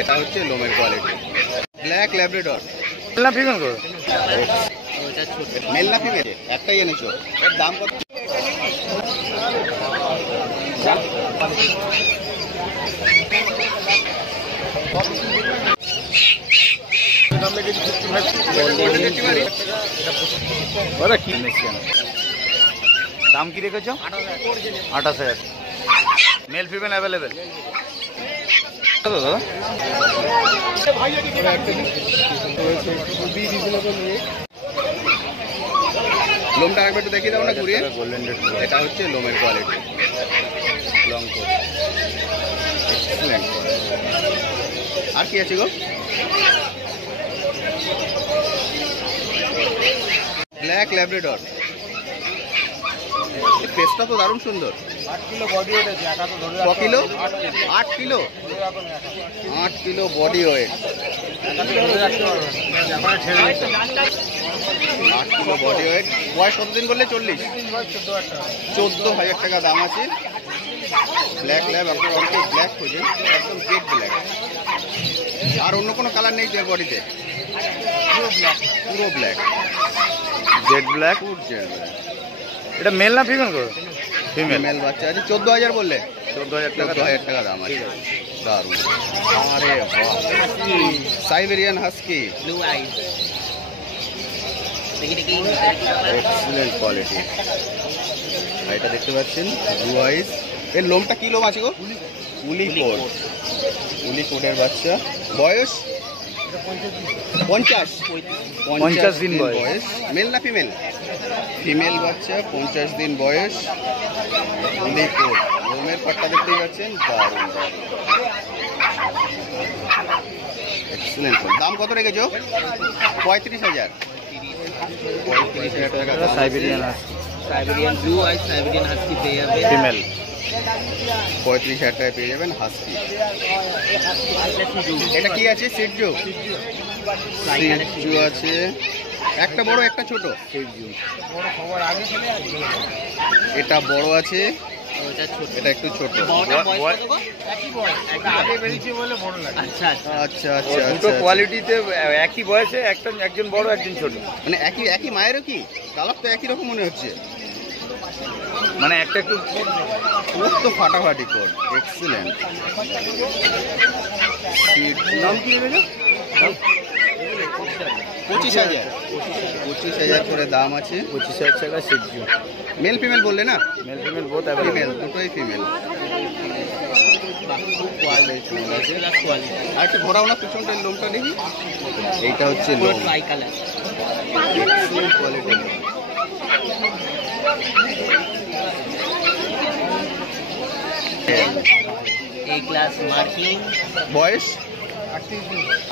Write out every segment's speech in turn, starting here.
এটা হচ্ছে লোমের কোয়ালিটি। Black Labrador. মেল না ফিমেল গো? মেল না ফিমেল? একটাই এনেছো। এর দাম কত? দাম কি রেখেছ? 28,000। Male female available. লোমটা একবার একটু দেখিয়ে দাও না ঘুরিয়ে। এটা হচ্ছে লোমের কোয়ালিটি, লং কোট। আর কি আছে গো? Black Labrador. ফেসটা তো দারুণ সুন্দর। 8 কিলো বডি ওয়েট আছে। ক kilo? 8 kilo. 8 kilo body weight. 8 kilo body weight. বয়স কতদিন করলে? 40। 14,000 টাকা দাম আছে। ব্ল্যাক ল্যাব, আপনার অনেকে ব্ল্যাক খোঁজেন, একদম জেড ব্ল্যাক। আর অন্য কোনো কালার নেই যে বডিতে? পুরো black, jet black. Jet black. এটা মেল না ফিমেল গো? ফিমেল। মেল বাচ্চা আছে। 14,000 বললে? 14,000 টাকা। 14,000 টাকা দাম আছে। দারুণ। আরে বাহ, Siberian husky, blue eyes. Excellent quality. এটা দেখতে পাচ্ছেন ব্লু আইজ। এর লোমটা কি লোম আছে গো? উলি কোট। উলি কোটের বাচ্চা। বয়স 50 দিন বয়স। মেল না ফিমেল? ফিমেল বাচ্চা, 50 দিন বয়স। উলি কোট। লোমের পাটটা দেখতেই পাচ্ছেন, দারুণ দারুণ। এক্সিলেন্ট। দাম কত রেখেছো? 35,000। 35,000 টাকা। Siberian Siberian blue eyes, Siberian husky পেয়ে যাবে ফিমেল। 35,000 টাকায় পেয়ে যাবেন হাস্কি। এটা কি আছে? সিটজু। সিটজু আছে। একটা বড় একটা ছোট। এটা বড় আছে, এটা একটু ছোট। আচ্ছা আচ্ছা আচ্ছা। দুটো কোয়ালিটিতে একই বয়সে, একজন বড় একজন ছোট। মানে একই মায়েরও কি? কালার তো একই রকম মনে হচ্ছে। মানে একটা একটু ওর তো ফাটাফাটি কোড। এক্সিলেন্ট। দাম কি নেবে? 25,000 করে দাম আছে। 25,000 টাকা সিটজু। মেল ফিমেল বললে না? মেল ফিমেল বোথ ফিমেল, দুটোই ফিমেল। আর একটু ঘোরাও না পিছনটার লোমটা দেখি। এইটা হচ্ছে লোম। Excellent quality. এই ক্লাস মার্কিং। বয়স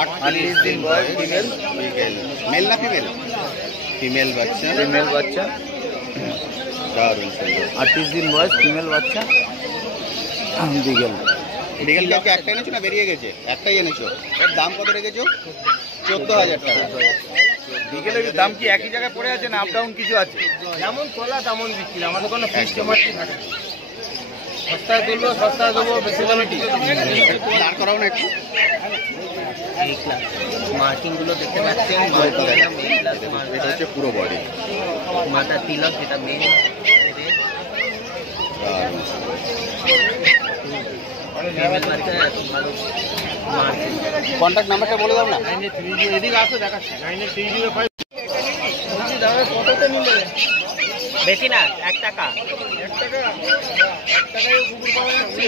38 দিন বয়স। ফিমেল। মেল না ফিমেল? ফিমেল বাচ্চা। ফিমেল বাচ্চা। দারুণ সুন্দর। 38 দিন বয়স, ফিমেল বাচ্চা। বিগেল। বিগেল কালকে একটা এনেছো না বেরিয়ে গেছে? একটাই এনেছো। এর দাম কত রেখেছো? 14,000 টাকা। বিকেলের দাম কি একই জায়গায় পড়ে আছে না আপ ডাউন কিছু আছে? যেমন তোলা তেমন বিক্রি, আমাদের কোনো ফিক্সড মার্কেট থাকে না। সস্তায় তুলবো, সস্তায় দেবো, বেশি দামে দাঁড় করাও না একটু। এই ক্লাস মার্কিংগুলো দেখতে পাচ্ছেন। এটা হচ্ছে পুরো বডি। মাথা তিলক, যেটা মেন। কন্ট্যাক্ট নাম্বারটা বলে দাও না। এদিকে আসো, দেখাচ্ছি। 98305 কততে নিলে? বেশি না, 1 টাকা। 1 টাকায় কুকুর পাওয়া যাচ্ছে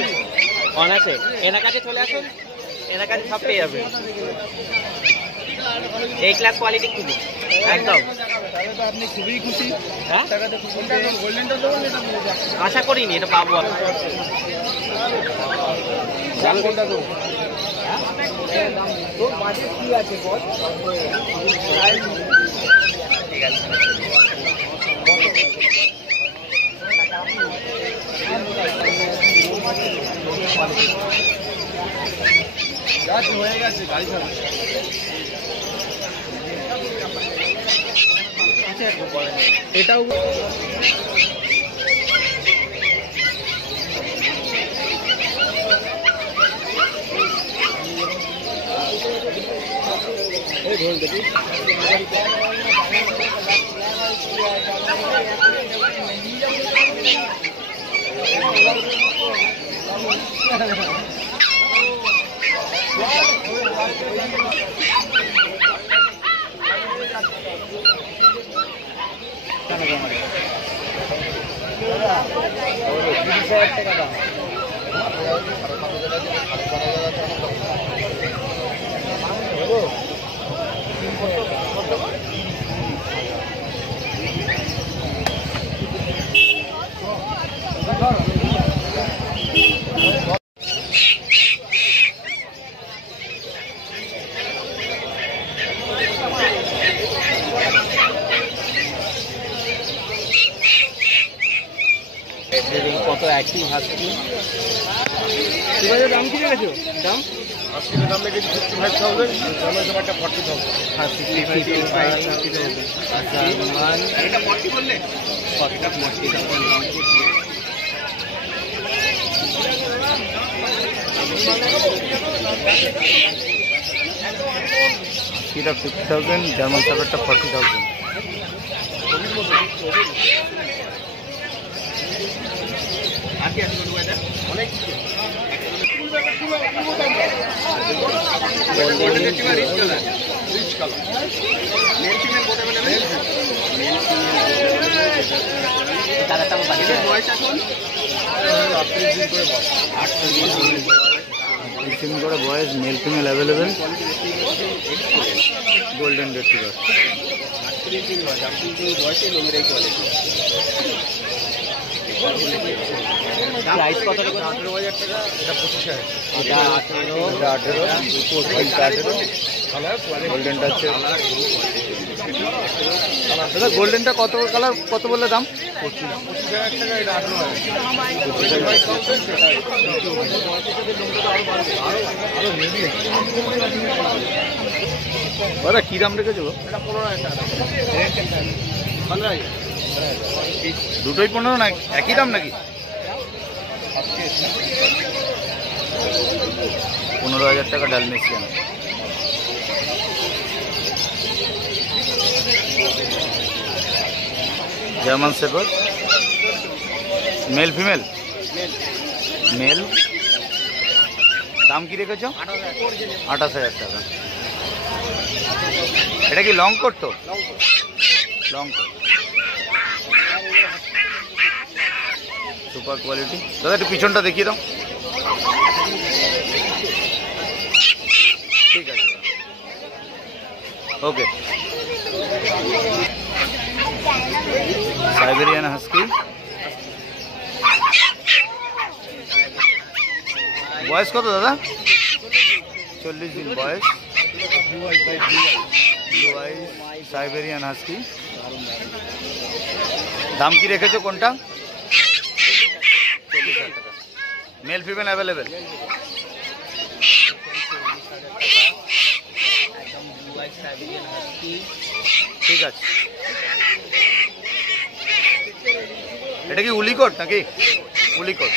অনাসে। এনার কাছে চলে আসুন, এনার কাছে সব পেয়ে যাবে। এই ক্লাস কোয়ালিটি খুবই একদম। আপনি খুবই খুশি। হ্যাঁ, আশা করিনি এটা পাবো। কোনটা দেবো? কি আছে বল? ঠিক আছে। হয়ে গেছে গাড়ি চালানো। এটাও কত অ্যাক্টিভ হাসকি দাম কি রেখেছো? দাম হাসকির দাম রেখেছি 55,000, জনসভাটা 40,000। হ্যাঁ 55,000। আচ্ছা মান এটা 40 বললে কতটা 40 টাকা এটা 50,000, জার্মান সার্ভারটা 40,000। অনেক বয়স এখন 38 দিন করে বয়স, 38 দিন করে বয়স, male female available, golden retriever. 38 দিন বয়স, 38 দিন বয়সে লোমের এই কোয়ালিটি। প্রাইস কত টাকা? 18,000 টাকা। এটা 25,000। এটা 18 গোল্ডেনটা হচ্ছে দাদা, গোল্ডেনটা কত কালার, কত বললে দাম? 25,000 টাকা। এটা 18,000। দাদা কি দাম রেখেছো? এটা 15,000 টাকা। 15,000। দুটোই 15 না একই দাম নাকি? 15,000 টাকা Dalmatian. German shepherd, male female? Male. দাম কি রেখেছো? 28,000 টাকা। এটা কি লং কোট? তো লং কোট, সুপার কোয়ালিটি। দাদা একটু পিছনটা দেখিয়ে দাও। ঠিক আছে, ওকে। সাইবেরিয়ান হাস্কি, বয়স কত দাদা? 40 দিন বয়স, ব্লু আইজ সাইবেরিয়ান হাস্কি। দাম কি রেখেছো কোনটা? 40,000 টাকা। Male female available? ঠিক আছে। এটা কি উলিকোট নাকি? উলিকোট,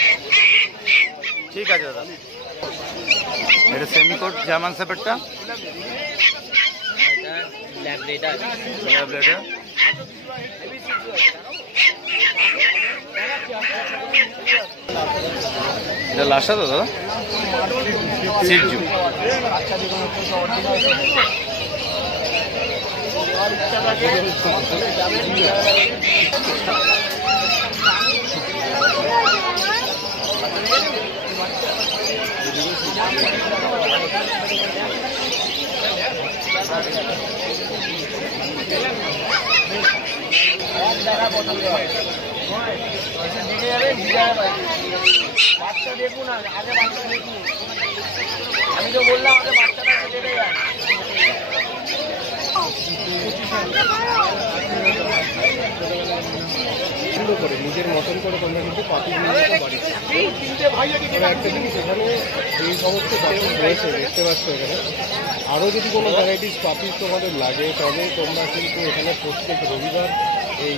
ঠিক আছে দাদা। এটা সেমিকোট জার্মান শেফার্ডটা, ল্যাবরেটর। এটা লাসা তো দাদা? সিরজু। বাচ্চা দেখুন, আগে বাচ্চা দেখুন। আমি তো বললাম আগে বাচ্চাটা দেখে যান। সুন্দর করে নিজের মতন করে তোমরা কিন্তু পাপি নিয়ে যেতে পারিস। একটা জিনিস এখানে এই সমস্ত পাপি রয়েছে দেখতে পাচ্ছ এখানে, আরও যদি কোনো ভ্যারাইটিস পাপিস তোমাদের লাগে তবে তোমরা কিন্তু এখানে প্রত্যেক রবিবার এই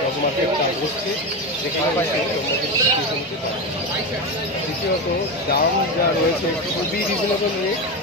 ডগ মার্কেটটা বসছে, যেখানে তোমরা কিন্তু নিতে পারো। দ্বিতীয়ত দাম যা রয়েছে খুবই রিজনেবল রেট।